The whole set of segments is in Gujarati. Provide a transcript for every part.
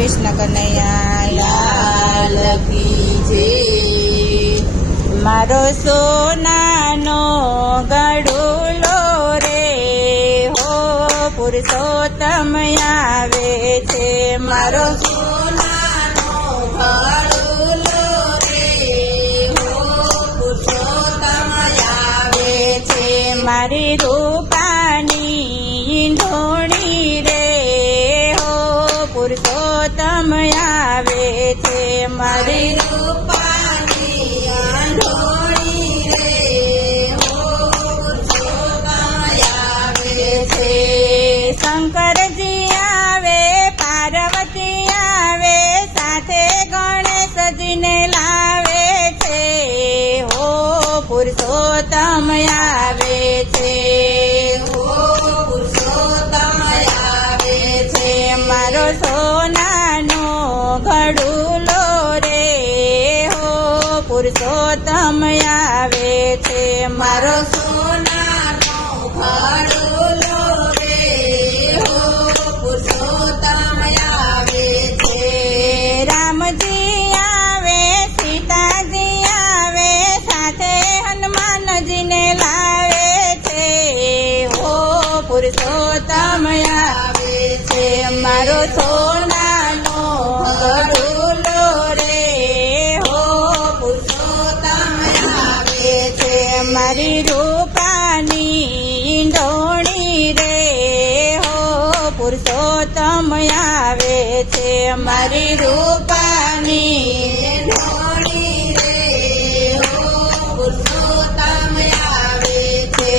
કૃષ્ણ કનૈયા લાલ કી જય। મારો સોનાનો ગડુલો રે હો પુરુષોત્તમ આવે છે। મારો સોનાનો ગડુલો રે હો પુરુષોત્તમ આવે છે। મારી રૂપાની ઈંઢોણી રે હો પુરુષોત્તમ આવે છે। મારી રૂપાની ઈંઢોણી રે હો પુરુષોત્તમ આવે છે। શંકરજી આવે, પાર્વતી આવે, સાથે ગણેશજીને લાવે છે હો પુરુષોત્તમ આવે છે। હો પુરુષોત્તમ આવે છે। મારો સોનાનો ગડુલો રે હો પુરુષોત્તમ આવે છે। મારો સોનાનો ગડુલો રે હો પુરુષોત્તમ આવે છે। રામજી આવે, સીતાજી આવે, સાથે હનુમાનજીને લાવે છે હો પુરુષોત્તમ આવે છે। મારો સોનાનો ગડુલો રે હો પુરુષોત્તમ આવે છે। મારી રૂપાની ઈંઢોણી રે હો પુરુષોત્તમ આવે છે। મારી રૂપાની ઈંઢોણી રે હો પુરુષોત્તમ આવે છે।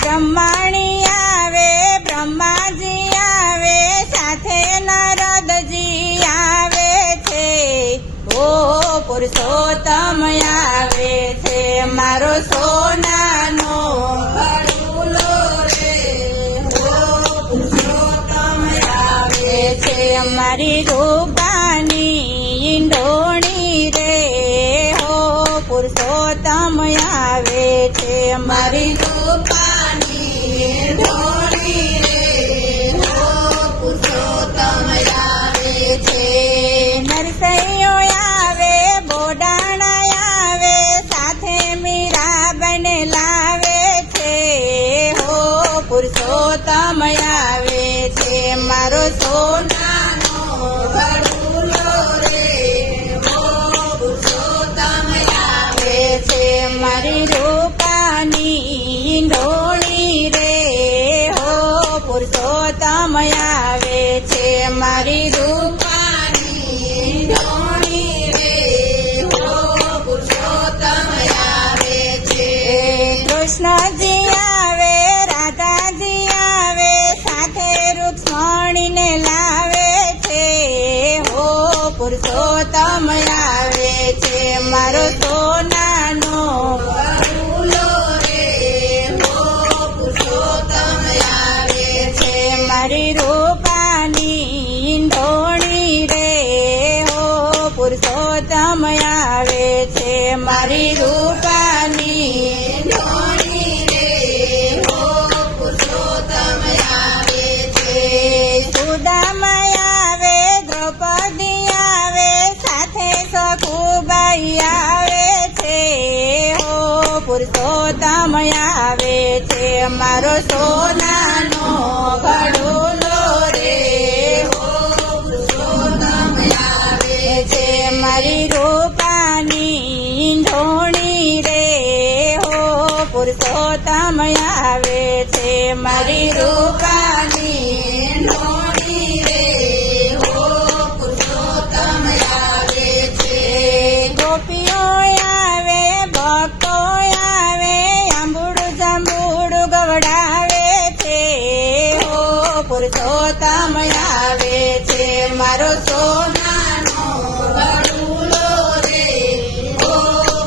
બ્રહ્માણી આવે, બ્રહ્માજી આવે, સાથે નારદજી આવે છે હો પુરુષોત્તમ આવે છે। મારો સોનાનો ગડુલો રે હો પુરુષોત્તમ આવે છે। મારી રૂપાની ઈંઢોણી રે હો પુરુષોત્તમ આવે છે। મારી રૂપાની ઈંઢોણી રે હો પુરુષોત્તમ આવે છે। નરસૈયો આવે, બોડાણા આવે, સાથે મીરાબાઈને લાવે છે હો પુરુષોત્તમ આવે છે। મારો સોનાનો ગડુલો રે હો પુરુષોત્તમ આવે છે। મારી રૂપાની ઈંઢોણી રે હો પુરુષોત્તમ આવે છે। મારી રૂપાની ઈંઢોણી રે હો પુરુષોત્તમ આવે છે। કૃષ્ણજી આવે, રાધાજી આવે, સાથે રૂક્ષ્મણીને લાવે છે હો પુરુષોત્તમ આવે છે। મારો સોનાનો ગડુલો રે હો પુરુષોત્તમ આવે છે। મારી રૂપાની ઈંઢોણી રે હો પુરુષોત્તમ આવે છે। મારી રૂપાની ઈંઢોણી રે હો પુરુષોત્તમ આવે છે। સુદામા આવે, દ્રૌપદી આવે, સાથે સખુબાઈ આવે છે હો પુરુષોત્તમ આવે છે। મારો સોનાનો ગડુલો રે હો પુરુષોત્તમ આવે છે। મારી રૂપાની ઈંઢોણી રે હો પુરુષોત્તમ આવે છે। મારી રૂપાની ઈંઢોણી રે હો પુરુષોત્તમ આવે છે। ગોપીઓ આવે, ભક્તો આવે, આંબુડું જાંબુડું ગવડાવે છે હો પુરુષોત્તમ આવે છે। મારો સોનાનો ગડુલો રે હો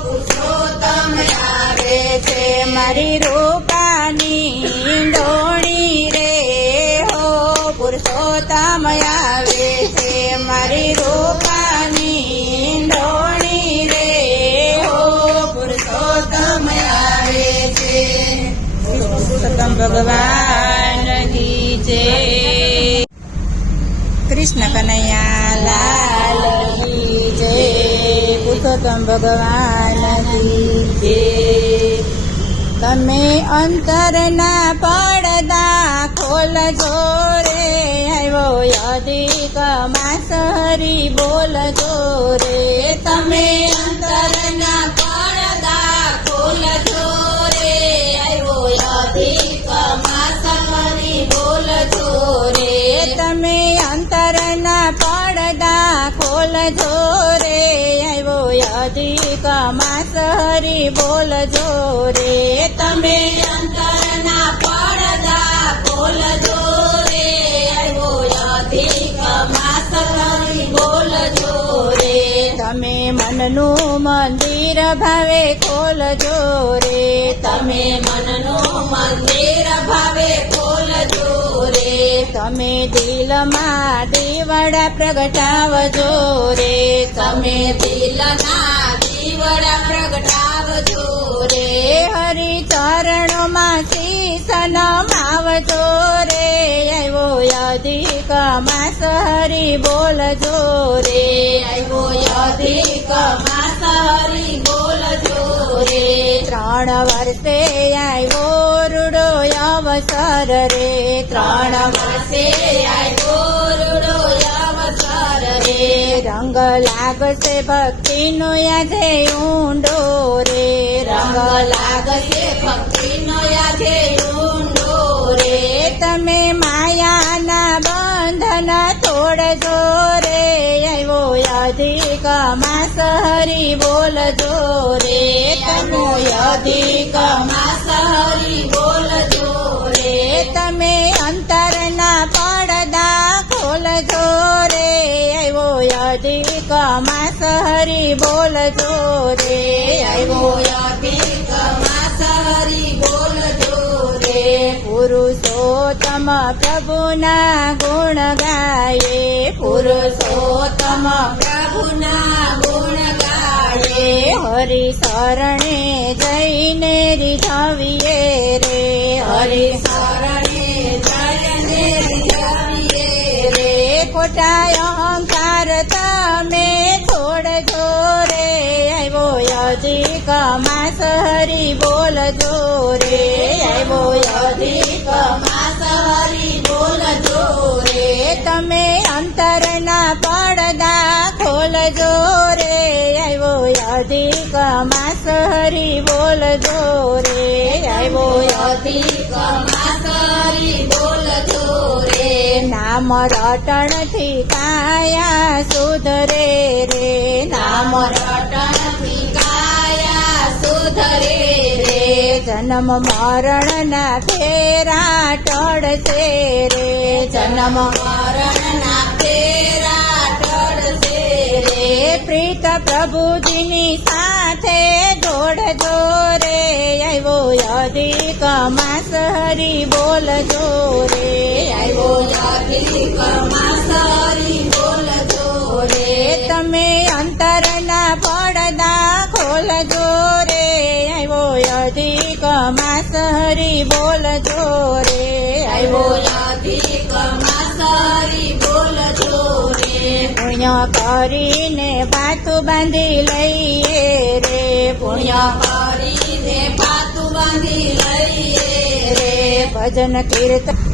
પુરુષોત્તમ આવે છે। મારી રૂપાની ઈંઢોણી રે હો પુરુષોત્તમ આવે છે। મારી રૂપાની ઈંઢોણી રે હો પુરુષોત્તમ આવે છે। પુરુષોત્તમ ભગવાન કી જય। કૃષ્ણ કનૈયા લાલ કી જય પુરુષોત્તમ ભગવાન કી જય તમે અંતરના પડદા ખોલજો રે આવ્યો અધિક માસ હરી બોલજો રે તમે અંતરના પડદા ખોલજો રે આવ્યો અધિક માસ હરી બોલજો રે તમે અંતરના પડદા ખોલજો રે આવ્યો અધિક માસ હરી બોલજો રે તમે અંતરના પડદા ખોલજો રે આવ્યો અધિક માસ હરી બોલજો રે તમે મનનું મંદિર ભાવે ખોલજો રે તમે મનનું મંદિર ભાવે ખોલજો રે તમે દિલમાં દીવડા પ્રગટાવજો રે તમે દિલના દીવડા પ્રગટાવજો રે હરિ ચરણોમાં શીશ નમાવજો રે આવ્યો અધિક માસ હરી બોલજો રે આવ્યો અધિક માસ હરી બોલજો રે 3 વર્ષે આવ્યો રૂડો અવસર રે 3 વર્ષે આવ્યો રૂડો અવસર રે રંગ લાગશે ભક્તિનો યાદે ઊંડો રે રંગ લાગશે ભક્તિનો યાદે ઊંડો રે તમે માયાના બંધન તોડજો રે આવ્યો અધિક માસ હરી બોલજો રે તમે અધિક માસ હરી બોલજો રે તમે અંતરના પડદા ખોલજો રે આવ્યો અધિક માસ હરી બોલજો રે આવ્યો અધિક માસ હરી બોલજો રે પુરુષોત્તમ પ્રભુના ગુણ ગાયે પુરુષોત્તમ પ્રભુના ગુણ ગાયે હરિ શરણે જઈને રીઝવીએ રે હરિ શરણે જઈને રીઝવીએ રે ખોટા અહંકાર તમે છોડજો રે આવ્યો અધિક માસ હરી બોલજો રે આવ્યો અધિક માસ હરી બોલજો રે તમે અંતરના પડદા ખોલજો રે આવ્યો અધિક માસ હરી બોલજો રે આવ્યો અધિક માસ હરી બોલજો રે નામ રટણથી કાયા સુધરે રે નામ રટણથી કાયા સુધરે રે જન્મ મરણના ફેરા ટળશે રે જન્મ મરણના ફેરા ટળશે રે પ્રીત પ્રભુજીની સાથે જોડજો રે આવ્યો અધિક માસ હરી બોલજો રે આવ્યો અધિક માસ હરી બોલજો રે તમે અંતરના પડદા ખોલજો રે આવ્યો અધિક માસ હરી બોલજો રે આવ્યો અધિક માસ હરી બોલજો રે પુણ્ય કરીને પાતું બાંધી લઈએ રે પુણ્ય કરીને પાતું બાંધી લઈએ રે ભજન કીર્તન